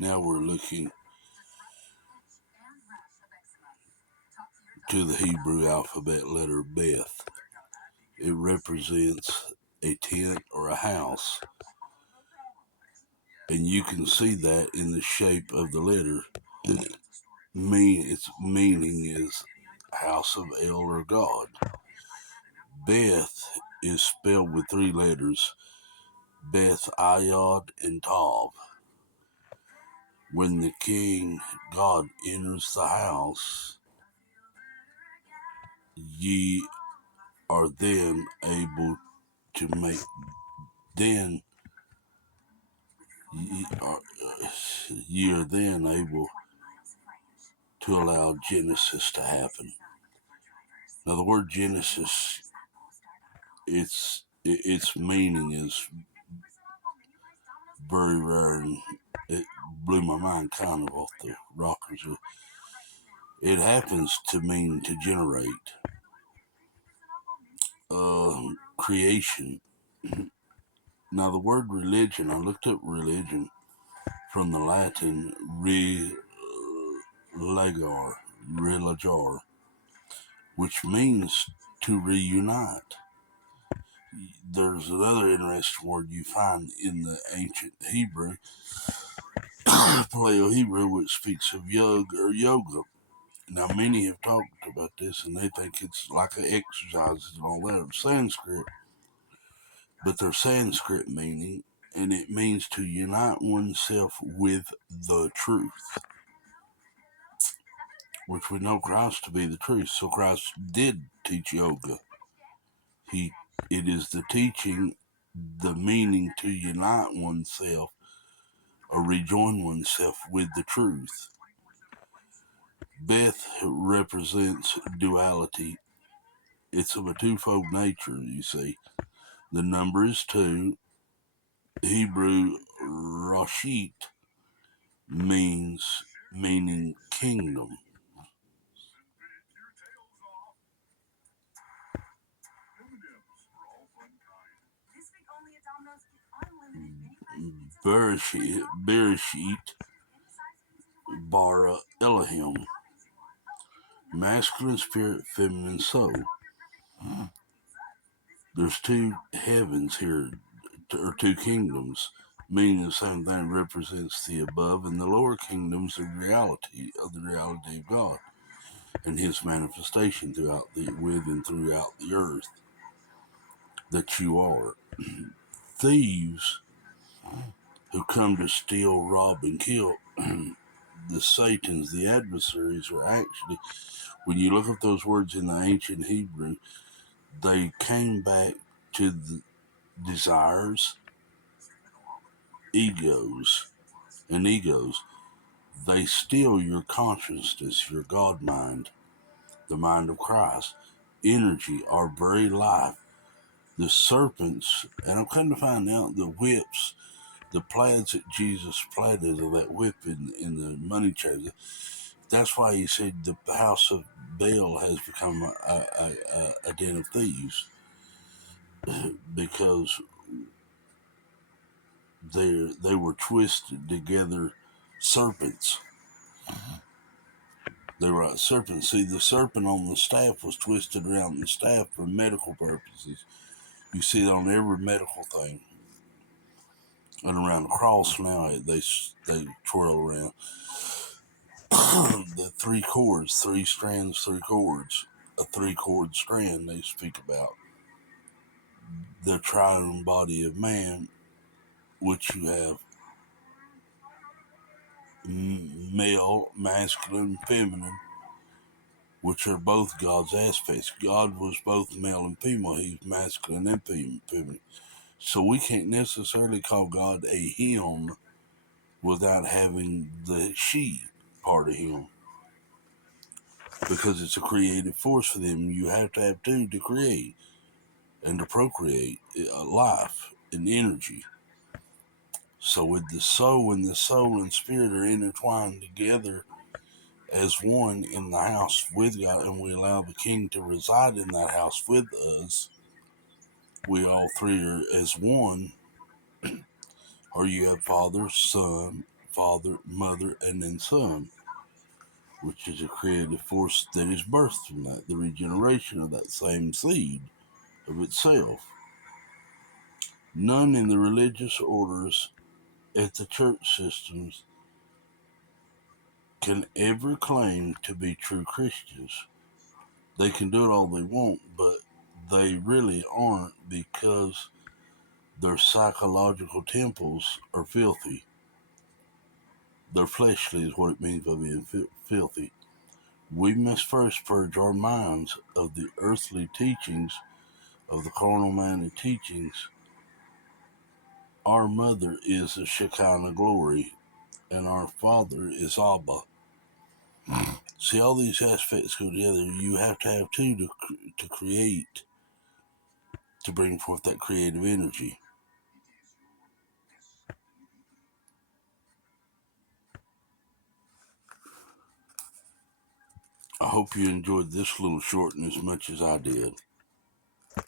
Now we're looking to the Hebrew alphabet letter beth. It represents a tent or a house, and you can see that in the shape of the letter. Its meaning is house of El or God. Beth is spelled with three letters, Beth, Ayod, and Tav. When the king, God, enters the house, ye are then able to make, then ye are, ye are then able to allow Genesis to happen. Now, the word Genesis, its meaning is very rare, and it blew my mind kind of off the rockers. It happens to mean to generate, creation. Now, the word religion, I looked up religion from the Latin religar, which means to reunite. There's another interesting word you find in the ancient Hebrew, Paleo Hebrew, which speaks of yoga. Now, many have talked about this and they think it's like an exercise and all that of Sanskrit, but their Sanskrit meaning, and it means to unite oneself with the truth, which we know Christ to be the truth. So Christ did teach yoga. It is the teaching, the meaning to unite oneself or rejoin oneself with the truth. Beth represents duality. It's of a twofold nature, you see. The number is two. Hebrew Rashit meaning kingdom. Bereshit bara Elohim, masculine spirit, feminine soul. There's two heavens here, or two kingdoms, meaning the same thing. Represents the above and the lower kingdoms of the reality of God and His manifestation throughout the earth that you are. Thieves who come to steal, rob, and kill. The Satans, the adversaries, are actually, when you look at those words in the ancient Hebrew, they came back to the desires, egos. They steal your consciousness, your God mind, the mind of Christ, energy, our very life. The serpents, and I'm come to find out the whips, the plaids that Jesus plaited of that whip in the money changers. That's why he said the house of Baal has become a den of thieves, because they were twisted together serpents. They were serpents. See, the serpent on the staff was twisted around the staff for medical purposes. You see it on every medical thing. And around the cross now, they twirl around. The three strands, three chords. A three-chord strand they speak about. The triune body of man, which you have male, masculine, feminine, which are both God's aspects. God was both male and female. He's masculine and feminine. So we can't necessarily call God a him without having the she part of him, because it's a creative force for them. You have to have two to create and to procreate life and energy. So with the soul and spirit are intertwined together as one in the house with God, and we allow the King to reside in that house with us. We all three are as one, or you have Father, Son, Father, Mother, and then Son, which is a creative force that is birthed from that, the regeneration of that same seed of itself. None in the religious orders at the church systems can ever claim to be true Christians. They can do it all they want, but they really aren't, because their psychological temples are filthy. They're fleshly, is what it means by being filthy. We must first purge our minds of the earthly teachings, of the carnal-minded teachings. Our mother is the Shekinah glory, and our Father is Abba. See, all these aspects go together. You have to have two to create, to bring forth that creative energy. I hope you enjoyed this little shorten as much as I did.